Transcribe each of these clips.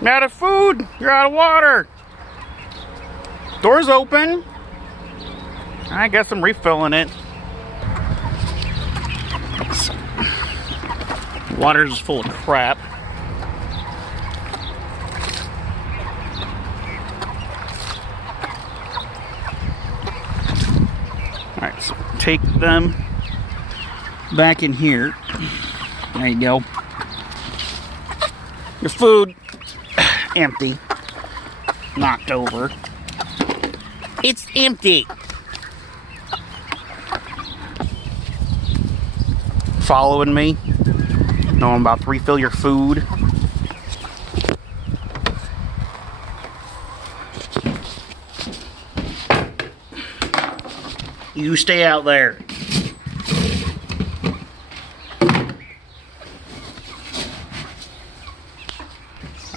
I'm out of food. You're out of water. Door's open. I guess I'm refilling it. Water's full of crap. Alright, so take them back in here. There you go. Your food, empty. Knocked over. It's empty. Following me? No, I'm about to refill your food. You stay out there.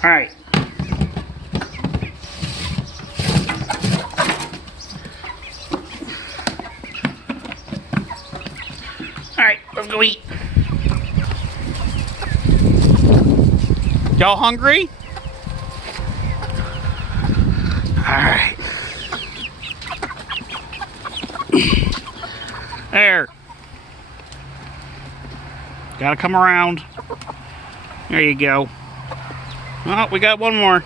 All right. All right, let's go eat. Y'all hungry? All right. There. Gotta come around. There you go. Oh, we got one more.